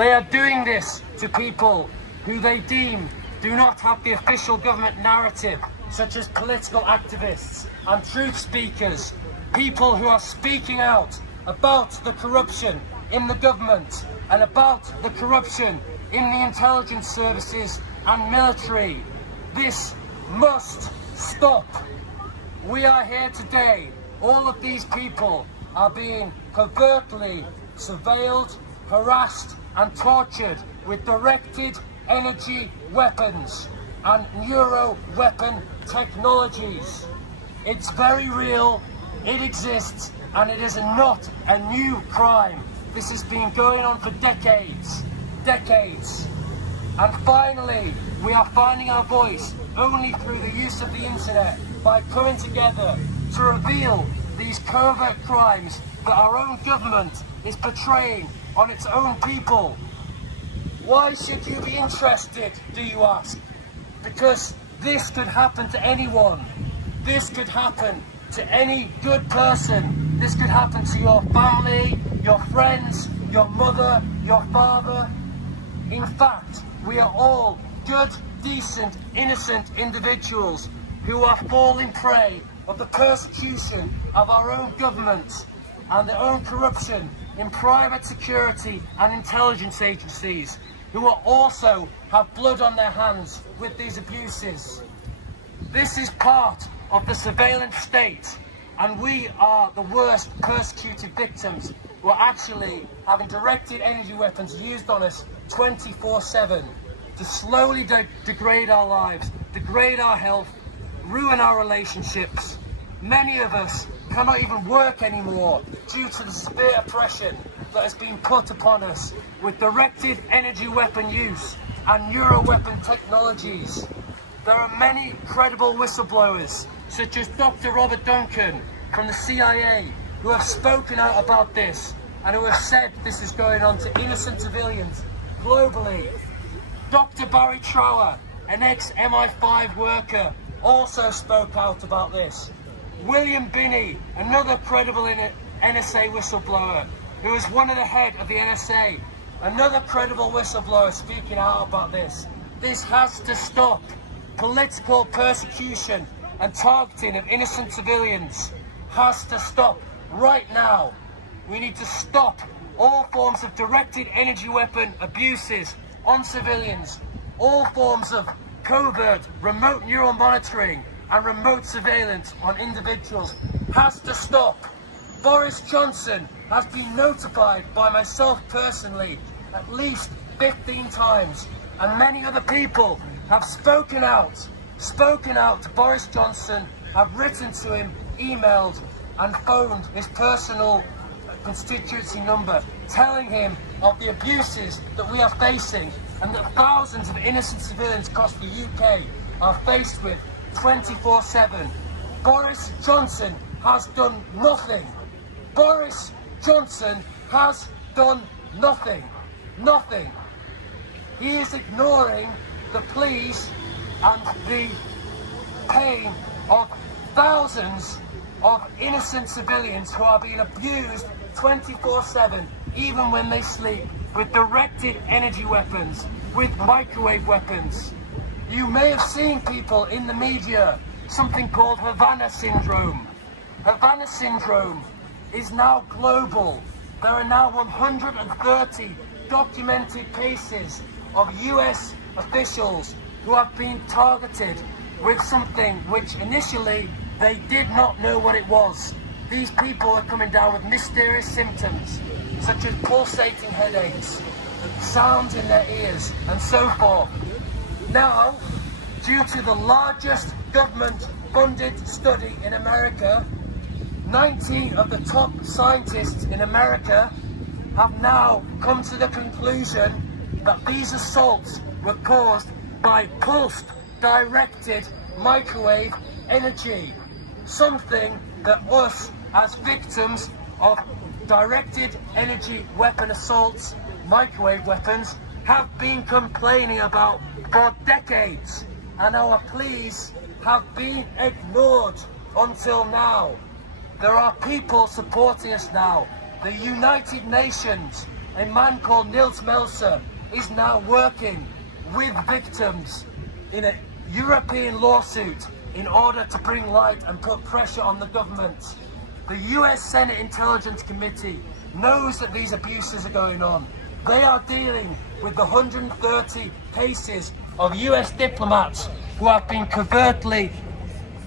They are doing this to people who they deem do not have the official government narrative, such as political activists and truth speakers, people who are speaking out about the corruption in the government and about the corruption in the intelligence services and military. This must stop. We are here today. All of these people are being covertly surveilled, harassed and tortured with directed energy weapons and neuro weapon technologies. It's very real, it exists, and it is not a new crime. This has been going on for decades. And finally, we are finding our voice only through the use of the internet, by coming together to reveal these covert crimes that our own government is portraying on its own people. Why should you be interested, do you ask? Because this could happen to anyone. This could happen to any good person. This could happen to your family, your friends, your mother, your father. In fact, we are all good, decent, innocent individuals who are falling prey of the persecution of our own government and their own corruption in private security and intelligence agencies, who are also have blood on their hands with these abuses. This is part of the surveillance state, and we are the worst persecuted victims who are actually having directed energy weapons used on us 24/7 to slowly degrade our lives, degrade our health, ruin our relationships. Many of us cannot even work anymore due to the severe oppression that has been put upon us with directed energy weapon use and neuro weapon technologies. There are many credible whistleblowers, such as Dr. Robert Duncan from the CIA, who have spoken out about this and who have said this is going on to innocent civilians globally. Dr. Barry Trower, an ex-MI5 worker, also spoke out about this. William Binney, another credible NSA whistleblower, who is one of the head of the NSA, another credible whistleblower speaking out about this. This has to stop. Political persecution and targeting of innocent civilians has to stop right now. We need to stop all forms of directed energy weapon abuses on civilians, all forms of covert remote neural monitoring and remote surveillance on individuals has to stop. Boris Johnson has been notified by myself personally at least 15 times, and many other people have spoken out to Boris Johnson, have written to him, emailed and phoned his personal constituency number, telling him of the abuses that we are facing and that thousands of innocent civilians across the UK are faced with 24/7. Boris Johnson has done nothing. Boris Johnson has done nothing. Nothing. He is ignoring the pleas and the pain of thousands of innocent civilians who are being abused 24/7, even when they sleep, with directed energy weapons, with microwave weapons. You may have seen people in the media, something called Havana Syndrome. Havana Syndrome is now global. There are now 130 documented cases of US officials who have been targeted with something which initially they did not know what it was. These people are coming down with mysterious symptoms, such as pulsating headaches, sounds in their ears, and so forth. Now, due to the largest government-funded study in America, 19 of the top scientists in America have now come to the conclusion that these assaults were caused by pulsed directed microwave energy, something that us as victims of directed energy weapon assaults, microwave weapons, have been complaining about for decades, and our pleas have been ignored until now. There are people supporting us now. The United Nations a man called Nils Melzer is now working with victims in a European lawsuit in order to bring light and put pressure on the government. The US Senate Intelligence Committee knows that these abuses are going on. They are dealing with the 130 cases of US diplomats who have been covertly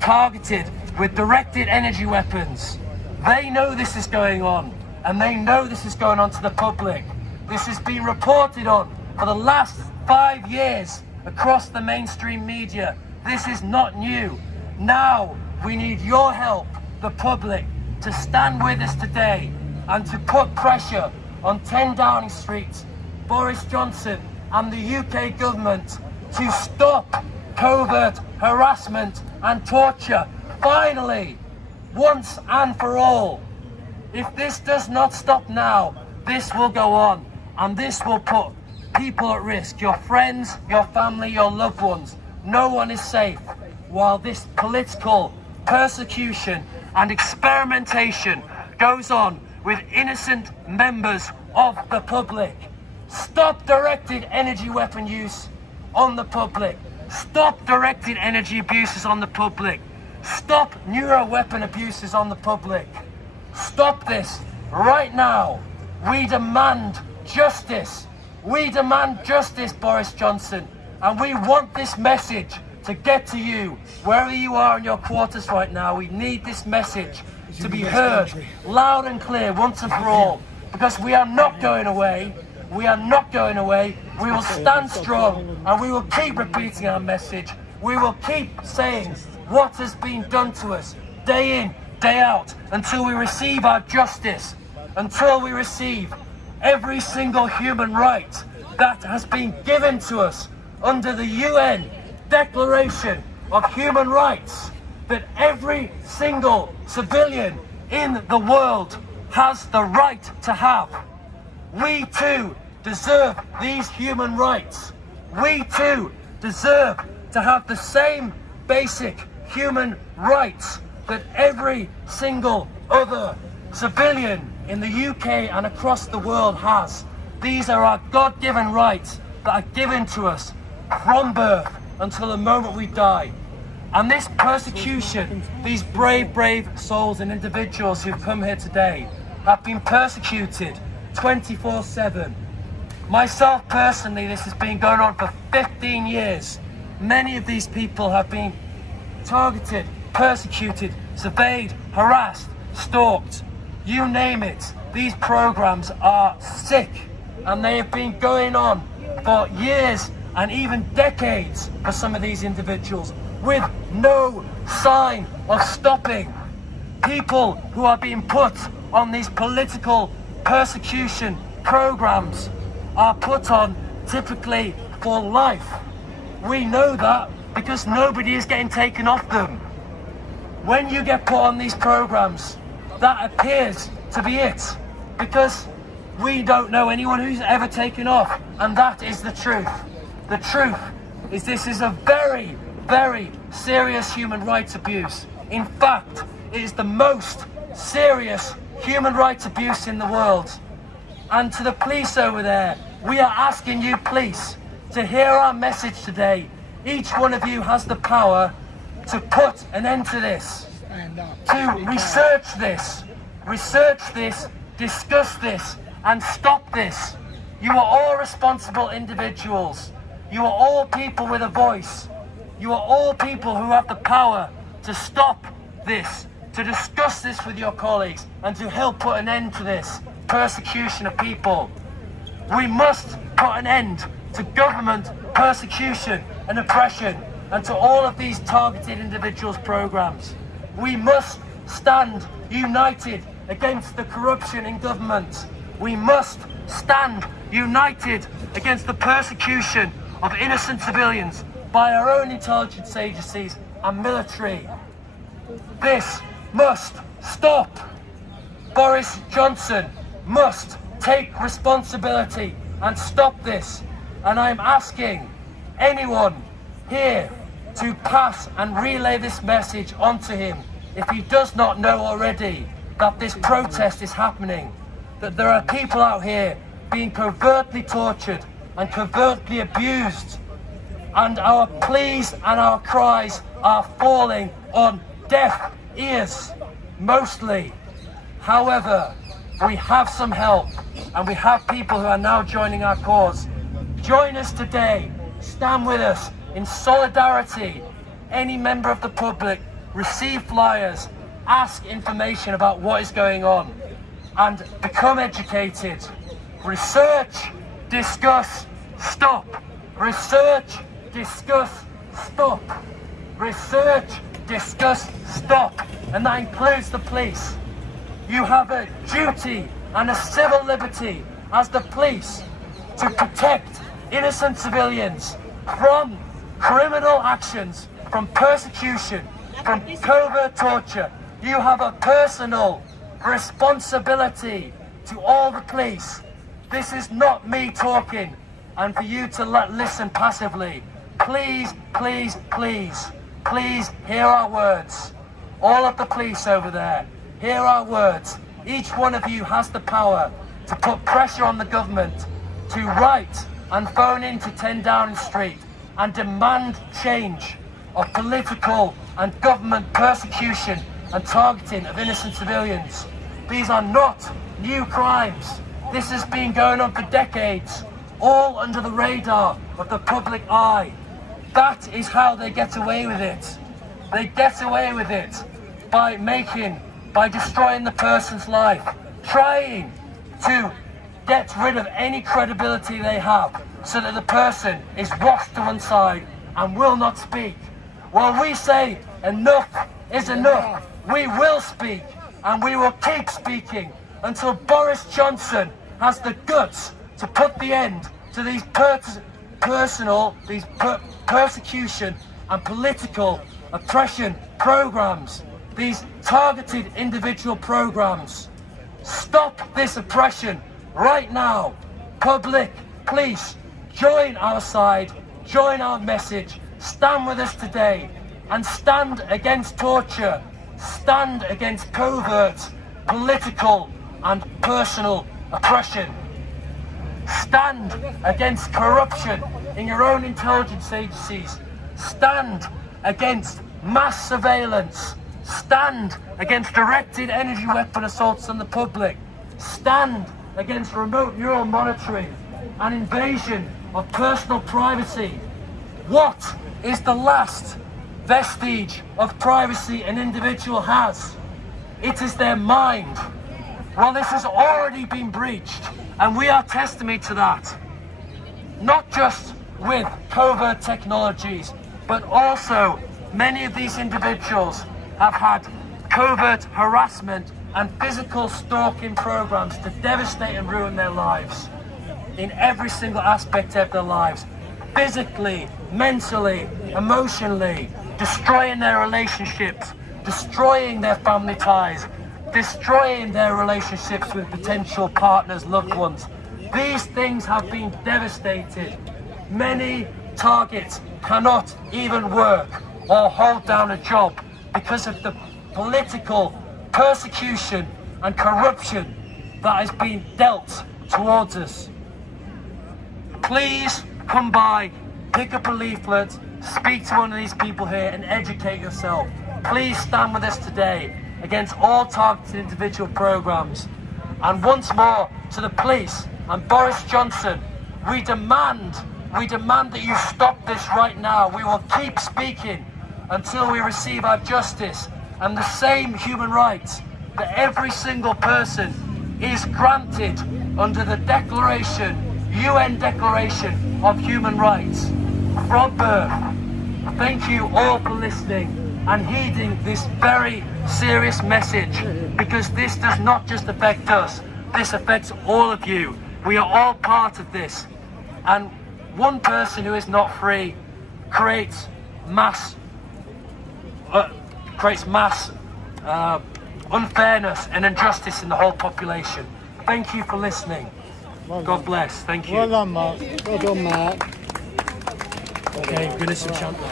targeted with directed energy weapons. They know this is going on, and they know this is going on to the public. This has been reported on for the last 5 years across the mainstream media. This is not new. Now we need your help, the public, to stand with us today and to put pressure on 10 Downing Street, Boris Johnson and the UK government to stop covert harassment and torture, finally, once and for all. If this does not stop now, this will go on, and this will put people at risk, your friends, your family, your loved ones. No one is safe while this political persecution and experimentation goes on with innocent members of the public. Stop directed energy weapon use on the public. Stop directed energy abuses on the public. Stop neuro weapon abuses on the public. Stop this right now. We demand justice. We demand justice, Boris Johnson. And we want this message to get to you, wherever you are in your quarters right now. We need this message to be heard loud and clear once and for all. Because we are not going away. We are not going away. We will stand strong, and we will keep repeating our message. We will keep saying what has been done to us day in, day out, until we receive our justice, until we receive every single human right that has been given to us under the UN Declaration of Human Rights, that every single civilian in the world has the right to have. We too deserve these human rights. We too deserve to have the same basic human rights that every single other civilian in the UK and across the world has. These are our God-given rights that are given to us from birth until the moment we die. And this persecution, these brave, brave souls and individuals who've come here today have been persecuted 24/7. Myself personally, this has been going on for 15 years. Many of these people have been targeted, persecuted, surveyed, harassed, stalked, you name it. These programs are sick, and they have been going on for years and even decades for some of these individuals, with no sign of stopping. People who are being put on these political persecution programs are put on typically for life. We know that because nobody is getting taken off them. When you get put on these programs, that appears to be it, because we don't know anyone who's ever taken off, and that is the truth. The truth is this is a very, very serious human rights abuse. In fact, it is the most serious human rights abuse in the world. And to the police over there, we are asking you, police, to hear our message today. Each one of you has the power to put an end to this, to research this, discuss this, and stop this. You are all responsible individuals. You are all people with a voice. You are all people who have the power to stop this, to discuss this with your colleagues, and to help put an end to this persecution of people. We must put an end to government persecution and oppression, and to all of these targeted individuals' programs. We must stand united against the corruption in government. We must stand united against the persecution of innocent civilians by our own intelligence agencies and military. This must stop. Boris Johnson must take responsibility and stop this. And I'm asking anyone here to pass and relay this message onto him, if he does not know already that this protest is happening, that there are people out here being covertly tortured and covertly abused. And our pleas and our cries are falling on deaf ears, mostly. However, we have some help, and we have people who are now joining our cause. Join us today. Stand with us in solidarity. Any member of the public, receive flyers, ask information about what is going on, and become educated. Research, discuss, stop. Research, discuss, stop. Research, discuss, stop. And that includes the police. You have a duty and a civil liberty as the police to protect innocent civilians from criminal actions, from persecution, from covert torture. You have a personal responsibility to all the police. This is not me talking and for you to listen passively. Please, please, please, please hear our words. All of the police over there, hear our words. Each one of you has the power to put pressure on the government to write and phone into 10 Downing Street and demand change of political and government persecution and targeting of innocent civilians. These are not new crimes. This has been going on for decades, all under the radar of the public eye. That is how they get away with it. They get away with it by destroying the person's life, trying to get rid of any credibility they have so that the person is washed to one side and will not speak. While we say enough is enough, we will speak and we will keep speaking until Boris Johnson has the guts to put the end to these persecution and political oppression programs, these targeted individual programs. Stop this oppression right now. Public, police, join our side, join our message, stand with us today, and stand against torture, stand against covert, political and personal oppression. Stand against corruption in your own intelligence agencies. Stand against mass surveillance. Stand against directed energy weapon assaults on the public. Stand against remote neural monitoring and invasion of personal privacy. What is the last vestige of privacy an individual has? It is their mind. Well, this has already been breached, and we are testimony to that. Not just with covert technologies, but also many of these individuals have had covert harassment and physical stalking programs to devastate and ruin their lives in every single aspect of their lives. Physically, mentally, emotionally, destroying their relationships, destroying their family ties, destroying their relationships with potential partners, loved ones. These things have been devastated. Many targets cannot even work or hold down a job because of the political persecution and corruption that has been dealt towards us. Please come by, pick up a leaflet, speak to one of these people here and educate yourself. Please stand with us today against all targeted individual programs. And once more, to the police and Boris Johnson, we demand that you stop this right now. We will keep speaking until we receive our justice and the same human rights that every single person is granted under the UN Declaration of Human Rights from birth. Thank you all for listening and heeding this very serious message, because this does not just affect us, this affects all of you. We are all part of this, and one person who is not free creates mass unfairness and injustice in the whole population. Thank you for listening. God bless. Thank you. Well done, Mark. Well done, Mark. Okay, goodness and champion.